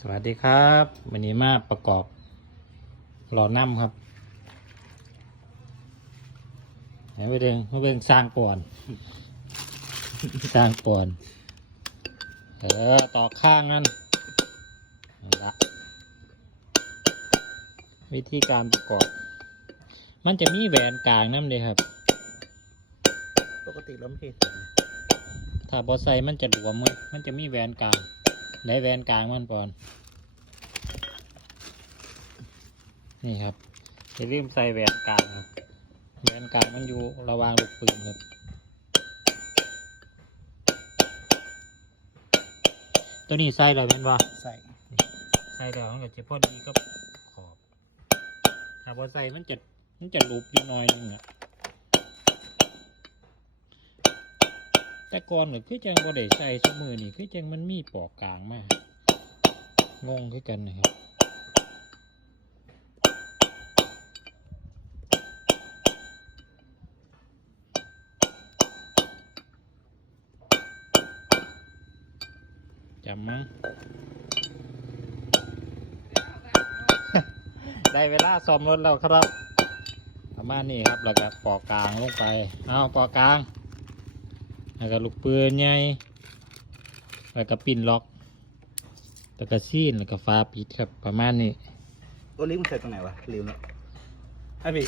สวัสดีครับวันนี้มาประกอบหล่อน้ำครับไหนไปเดิงมาเบิ่งสร้างป่วนสร้างป่วนเออต่อข้างนั่นนั่นละวิธีการประกอบ มันจะมีแหวนกลางน้ำเลยครับ ปกติเราไม่เคยถ้าบอใส่มันจะหลวมเลยมันจะมีแหวนกลาง ไหนแหวนกลางมันก่อน นี่ครับอย่าลืมใส่แหวนกลางครับแหวนกลางมันอยู่ระหวางลูกปืนครับตัวนี้ใส่แล้วเป็นว่าใส่ใส่แล้วมันก็จะพอดีก็ขอบถ้าบอใส่มันจะมันจะลุบอยู่หน่อยนึงอะ แต่ก่อนก็คือจังบ่ได้ใส่สมือนี่คือจังมันมีปอกกลางมากงงคือกันนะครับจำมั้ง ได้เวลาซ่อมรถแล้วครับ ประมาณนี้ครับ แล้วก็ปอกกลางลงไป เอาปอกกลาง แล้วก็ลูกปืนใหญ่แล้วก็ปินล็อก แล้วก็ซีนแล้วก็ฟ้าปิดครับประมาณนี้ ตัวลิงก์มันใส่ตรงไหนวะลืมแล้วไอพี่